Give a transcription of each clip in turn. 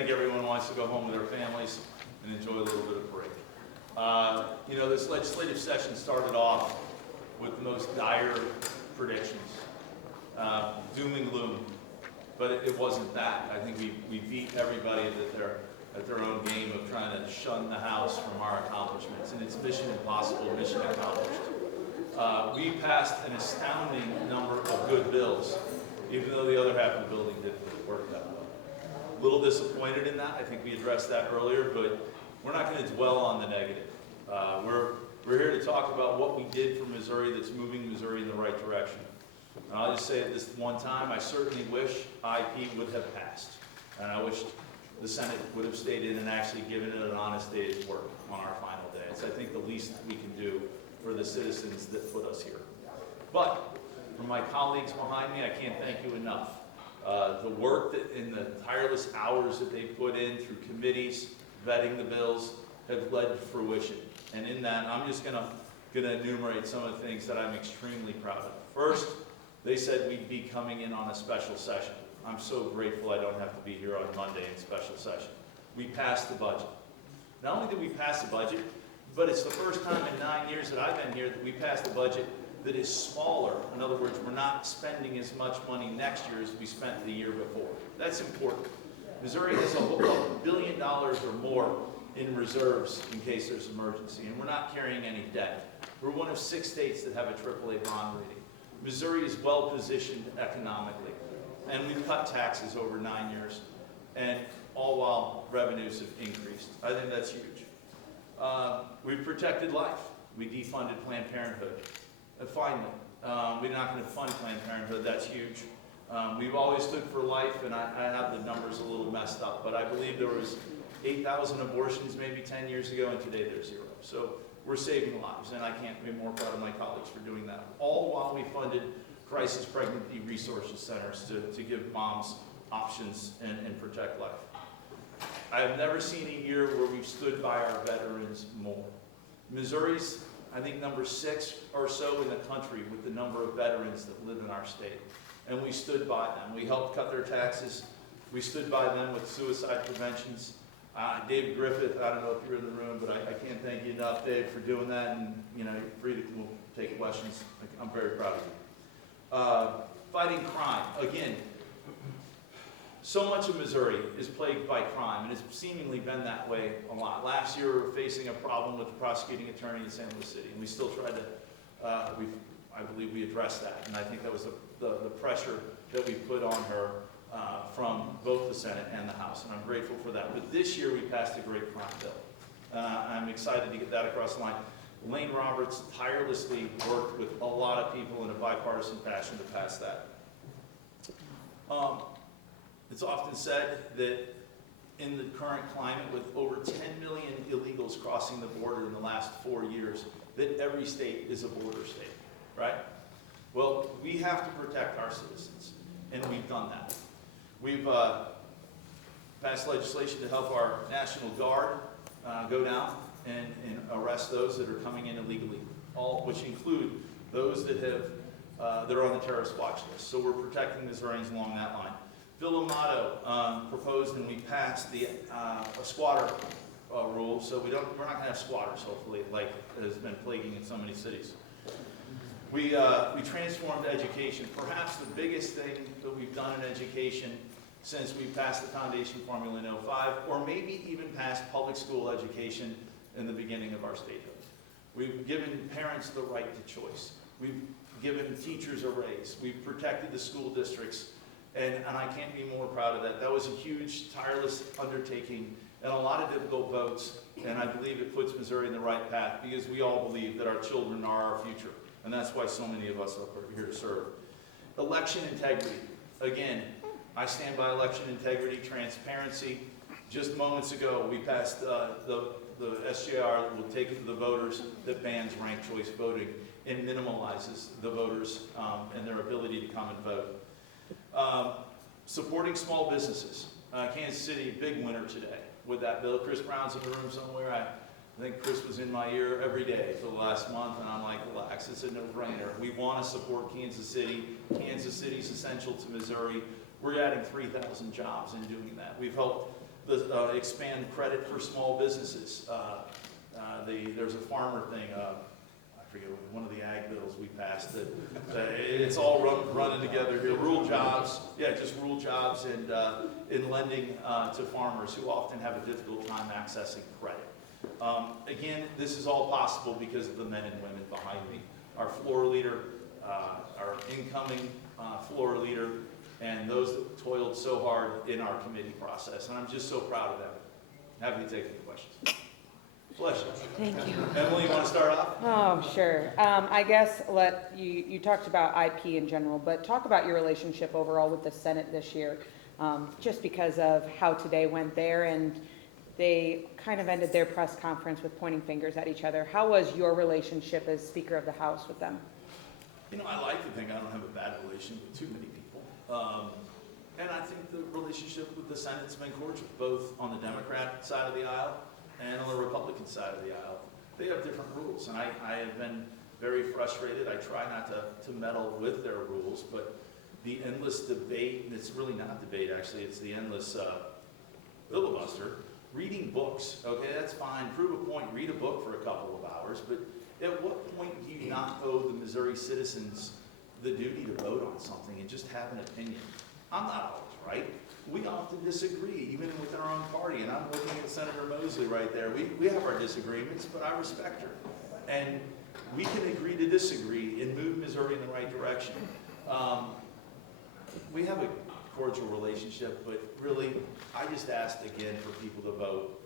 think everyone wants to go home with their families and enjoy a little bit of break. This legislative session started off with the most dire predictions, doom and gloom, but it wasn't that. I think we beat everybody at their own game of trying to shun the House from our accomplishments, and it's mission impossible, mission accomplished. We passed an astounding number of good bills, even though the other half of the building didn't work that well. A little disappointed in that. I think we addressed that earlier, but we're not going to dwell on the negative. We're here to talk about what we did for Missouri that's moving Missouri in the right direction. And I'll just say at this one time, I certainly wish IP would have passed. And I wish the Senate would have stayed in and actually given it an honest day's work on our final day. It's, I think, the least we can do for the citizens that put us here. But for my colleagues behind me, I can't thank you enough. The work that in the tireless hours that they put in through committees, vetting the bills, have led to fruition. And in that, I'm just gonna enumerate some of the things that I'm extremely proud of. First, they said we'd be coming in on a special session. I'm so grateful I don't have to be here on Monday in special session. We passed the budget. Not only did we pass the budget, but it's the first time in 9 years that I've been here that we passed a budget that is smaller. In other words, we're not spending as much money next year as we spent the year before. That's important. Missouri has $1 billion or more in reserves in case there's emergency, and we're not carrying any debt. We're one of 6 states that have a AAA bond rating. Missouri is well positioned economically, and we've cut taxes over 9 years, and all while revenues have increased. I think that's huge. We've protected life. We defunded Planned Parenthood. Finally, we're not going to fund Planned Parenthood. That's huge. We've always stood for life, and I have the numbers a little messed up, but I believe there was 8,000 abortions maybe 10 years ago, and today there's 0. So we're saving lives, and I can't be more proud of my colleagues for doing that. All while we funded crisis pregnancy resource centers to give moms options and protect life. I have never seen a year where we've stood by our veterans more. Missouri's, I think, number 6 or so in the country with the number of veterans that live in our state. And we stood by them. We helped cut their taxes. We stood by them with suicide preventions. Dave Griffith, I don't know if you're in the room, but I can't thank you enough, Dave, for doing that. And you're free to take questions. I'm very proud of you. Fighting crime. Again, so much of Missouri is plagued by crime, and it's seemingly been that way a lot. Last year, we were facing a problem with the prosecuting attorney in St. Louis City, and we still tried to, I believe we addressed that, and I think that was the pressure that we put on her from both the Senate and the House, and I'm grateful for that. But this year, we passed a great crime bill. I'm excited to get that across the line. Lane Roberts tirelessly worked with a lot of people in a bipartisan fashion to pass that. It's often said that in the current climate, with over 10 million illegals crossing the border in the last 4 years, that every state is a border state, right? Well, we have to protect our citizens, and we've done that. We've passed legislation to help our National Guard go down and arrest those that are coming in illegally, which include those that are on the terrorist watch list. So we're protecting Missourians along that line. Phil Amato proposed, and we passed a squatter rule, so we're not going to have squatters, hopefully, like has been plaguing in so many cities. We transformed education. Perhaps the biggest thing that we've done in education since we passed the foundation formula in 2005, or maybe even past public school education in the beginning of our statehood. We've given parents the right to choice. We've given teachers a raise. We've protected the school districts. And I can't be more proud of that. That was a huge, tireless undertaking and a lot of difficult votes, and I believe it puts Missouri in the right path because we all believe that our children are our future, and that's why so many of us are here to serve. Election integrity. Again, I stand by election integrity, transparency. Just moments ago, we passed the SJR that will take it to the voters that bans ranked choice voting and minimalizes the voters and their ability to come and vote. Supporting small businesses. Kansas City, big winner today with that bill. Chris Brown's in the room somewhere. I think Chris was in my ear every day for the last month, and I'm like, relax, it's a no-brainer. We want to support Kansas City. Kansas City's essential to Missouri. We're adding 3,000 jobs in doing that. We've helped expand credit for small businesses. There's a farmer thing, I forget, one of the ag bills we passed, it's all running together here. Rural jobs, just rural jobs and in lending to farmers who often have a difficult time accessing credit. Again, this is all possible because of the men and women behind me. Our floor leader, our incoming floor leader, and those that toiled so hard in our committee process. And I'm just so proud of them. Happy to take any questions. Bless you. Thank you. Emily, you want to start off? Oh, sure. I guess you talked about IP in general, but talk about your relationship overall with the Senate this year, just because of how today went there, and they kind of ended their press conference with pointing fingers at each other. How was your relationship as Speaker of the House with them? You know, I like to think I don't have a bad relation with too many people. And I think the relationship with the Senate's been cordial, both on the Democrat side of the aisle and on the Republican side of the aisle. They have different rules, and I have been very frustrated. I try not to meddle with their rules, but the endless debate, and it's really not debate actually, it's the endless filibuster. Reading books, okay, that's fine. Prove a point, read a book for a couple of hours, but at what point do you not owe the Missouri citizens the duty to vote on something and just have an opinion? I'm not always right. We often disagree, even within our own party, and I'm looking at Senator Mosley right there. We have our disagreements, but I respect her. And we can agree to disagree and move Missouri in the right direction. We have a cordial relationship, but really, I just asked again for people to vote.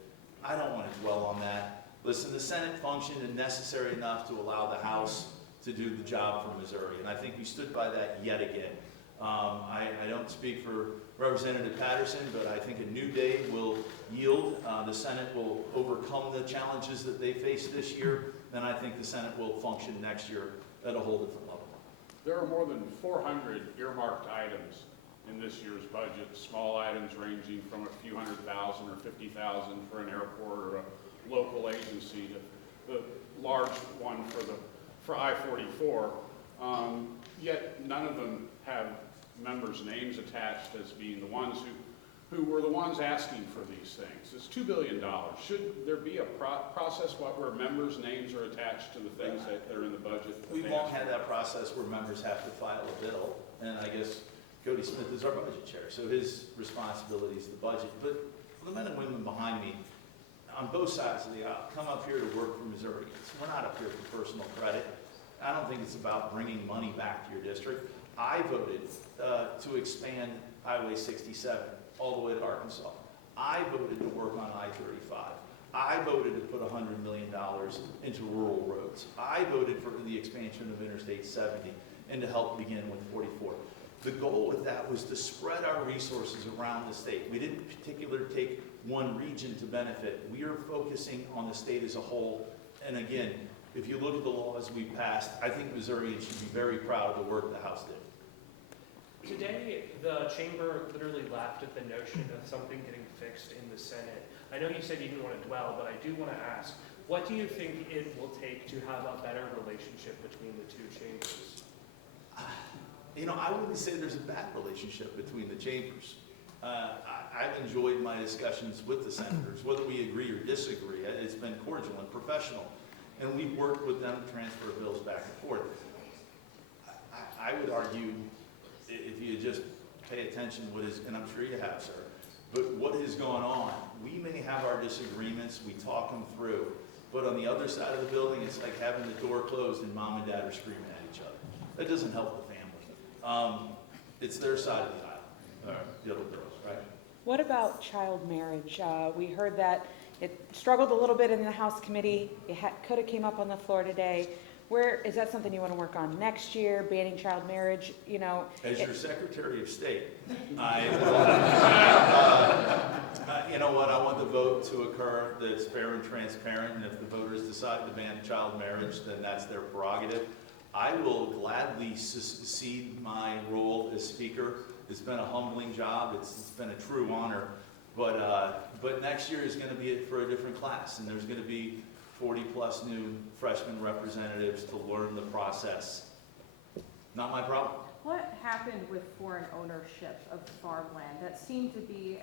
I don't want to dwell on that. Listen, the Senate functioned and necessary enough to allow the House to do the job for Missouri, and I think we stood by that yet again. I don't speak for Representative Patterson, but I think a new day will yield. The Senate will overcome the challenges that they face this year, and I think the Senate will function next year at a whole different level. There are more than 400 earmarked items in this year's budget, small items ranging from a few $100,000 or $50,000 for an airport or a local agency to the large one for I-44. Yet none of them have members' names attached as being the ones who were the ones asking for these things. It's $2 billion. Should there be a process where members' names are attached to the things that are in the budget? We've long had that process where members have to file a bill, and I guess Cody Smith is our budget chair, so his responsibility is the budget. But for the men and women behind me, on both sides of the aisle, come up here to work for Missourians. We're not up here for personal credit. I don't think it's about bringing money back to your district. I voted to expand Highway 67 all the way to Arkansas. I voted to work on I-35. I voted to put $100 million into rural roads. I voted for the expansion of Interstate 70 and to help begin with 44. The goal with that was to spread our resources around the state. We didn't particularly take one region to benefit. We are focusing on the state as a whole. And again, if you look at the laws we passed, I think Missourians should be very proud of the work the House did. Today, the chamber literally laughed at the notion of something getting fixed in the Senate. I know you said you didn't want to dwell, but I do want to ask, what do you think it will take to have a better relationship between the two chambers? You know, I wouldn't say there's a bad relationship between the chambers. I've enjoyed my discussions with the senators, whether we agree or disagree. It's been cordial and professional, and we've worked with them to transfer bills back and forth. I would argue, if you just pay attention what is, and I'm sure you have, sir, but what has gone on, we may have our disagreements, we talk them through, but on the other side of the building, it's like having the door closed and mom and dad are screaming at each other. That doesn't help the family. It's their side of the aisle, the other girls, right? What about child marriage? We heard that it struggled a little bit in the House committee. It could have came up on the floor today. Where is that something you want to work on next year? Banning child marriage, you know? As your Secretary of State, I, you know what? I want the vote to occur that's fair and transparent, and if the voters decide to ban child marriage, then that's their prerogative. I will gladly cede my role as Speaker. It's been a humbling job. It's been a true honor. But next year is going to be for a different class, and there's going to be 40-plus new freshman representatives to learn the process. Not my problem. What happened with foreign ownership of farmland? That seemed to be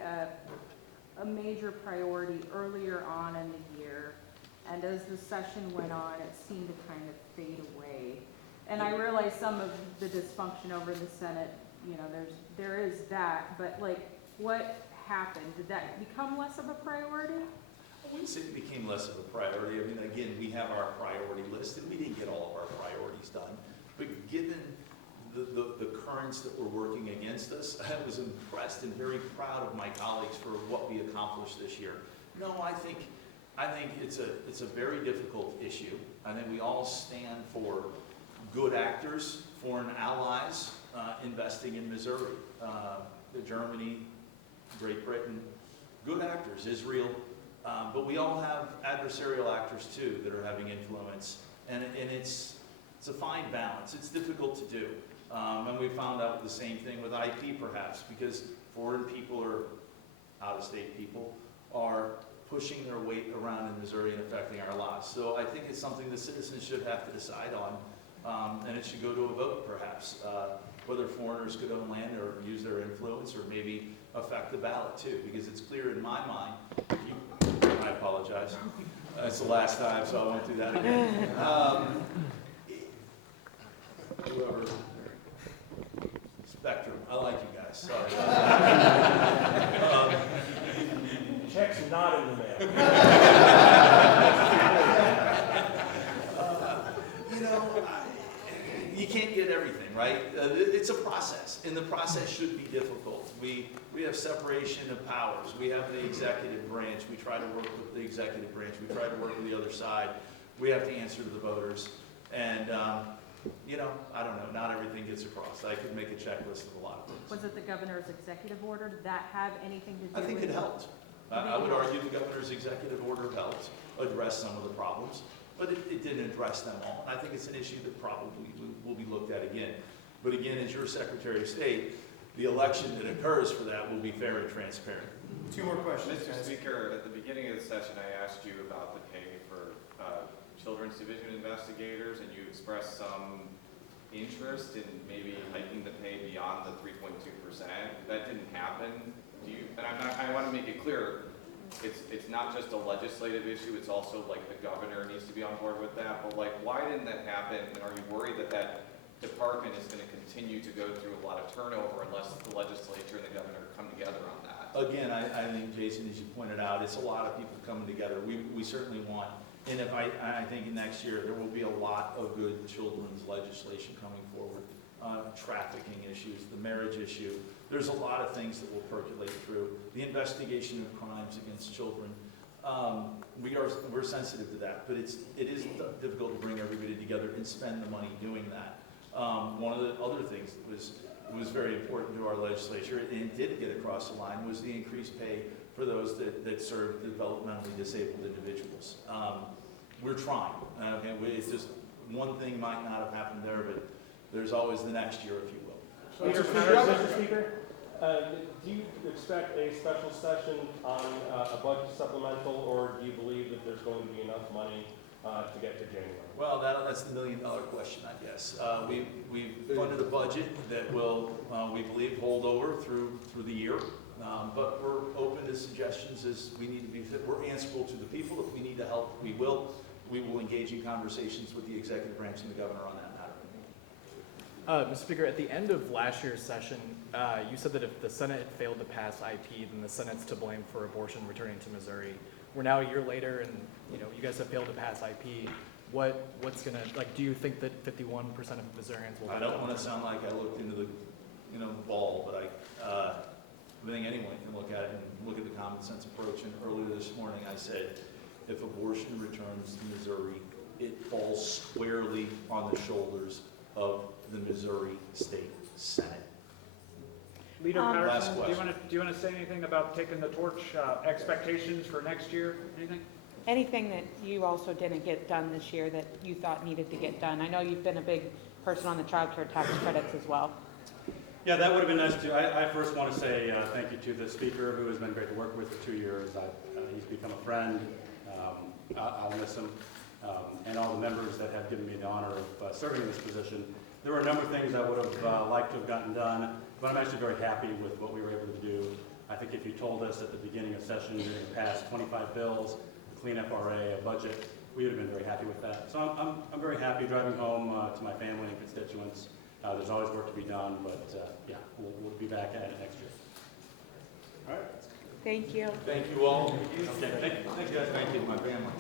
a major priority earlier on in the year, and as the session went on, it seemed to kind of fade away. And I realize some of the dysfunction over in the Senate, you know, there is that, but like, what happened? Did that become less of a priority? I wouldn't say it became less of a priority. I mean, again, we have our priority list, and we didn't get all of our priorities done. But given the currents that were working against us, I was impressed and very proud of my colleagues for what we accomplished this year. No, I think it's a very difficult issue. I think we all stand for good actors, foreign allies, investing in Missouri, Germany, Great Britain, good actors, Israel, but we all have adversarial actors too that are having influence, and it's a fine balance. It's difficult to do, and we found out the same thing with IP perhaps, because foreign people or out-of-state people are pushing their weight around in Missouri and affecting our lives. So I think it's something the citizens should have to decide on, and it should go to a vote perhaps, whether foreigners could own land or use their influence or maybe affect the ballot too, because it's clear in my mind, I apologize, that's the last time, so I won't do that again. Whoever, Spectrum, I like you guys, sorry. Check's not in the mail. You know, you can't get everything, right? It's a process, and the process should be difficult. We have separation of powers. We have the executive branch. We try to work with the executive branch. We try to work with the other side. We have to answer to the voters. And, you know, I don't know, not everything gets across. I could make a checklist of a lot of things. Was it the governor's executive order? Did that have anything to do I with? think it helped. I would argue the governor's executive order helped address some of the problems, but it didn't address them all. And I think it's an issue that probably will be looked at again. But again, as your Secretary of State, the election that occurs for that will be fair and transparent. Two more questions. Mr. Speaker, at the beginning of the session, I asked you about the pay for Children's Division investigators, and you expressed some interest in maybe hiking the pay beyond the 3.2%. That didn't happen. I want to make it clear, it's not just a legislative issue, it's also like the governor needs to be on board with that. But like, why didn't that happen? And are you worried that that department is going to continue to go through a lot of turnover unless the legislature and the governor come together on that? Again, I think, Jason, as you pointed out, it's a lot of people coming together. We certainly want, and if I think next year there will be a lot of good children's legislation coming forward. Trafficking issues, the marriage issue. There's a lot of things that will percolate through. The investigation of crimes against children. We're sensitive to that, but it is difficult to bring everybody together and spend the money doing that. One of the other things that was very important to our legislature and did get across the line was the increased pay for those that serve developmentally disabled individuals. We're trying. It's just one thing might not have happened there, but there's always the next year, if you will. Mr. Speaker, do you expect a special session on a budget supplemental, or do you believe that there's going to be enough money to get to January? Well, that's the million-dollar question, I guess. We've funded a budget that will, we believe, hold over through the year. But we're open to suggestions as we need to be fit. We're answerable to the people. If we need to help, we will. We will engage in conversations with the executive branch and the governor on that matter. Mr. Speaker, at the end of last year's session, you said that if the Senate failed to pass IP, then the Senate's to blame for abortion returning to Missouri. We're now a year later, and you guys have failed to pass IP. What's gonna, like? Do you think that 51% of Missourians will? I don't want to sound like I looked into the ball, but I think anyone can look at it and look at the common sense approach. And earlier this morning, I said, if abortion returns to Missouri, it falls squarely on the shoulders of the Missouri State Senate. Leader Last Patterson, do you want to say anything about taking the torch, expectations for next year? Anything? Anything that you also didn't get done this year that you thought needed to get done? I know you've been a big person on the child care tax credits as well. Yeah, that would have been nice too. I first want to say thank you to the speaker, who has been great to work with for 2 years. He's become a friend. I'll miss him. And all the members that have given me the honor of serving in this position. There were a number of things I would have liked to have gotten done, but I'm actually very happy with what we were able to do. I think if you told us at the beginning of session you're going to pass 25 bills, a clean FRA, a budget, we would have been very happy with that. So I'm very happy driving home to my family and constituents. There's always work to be done, but yeah, we'll be back at it next year. All right. Thank you. Thank you all. Okay, thank you guys. Thank you, my family.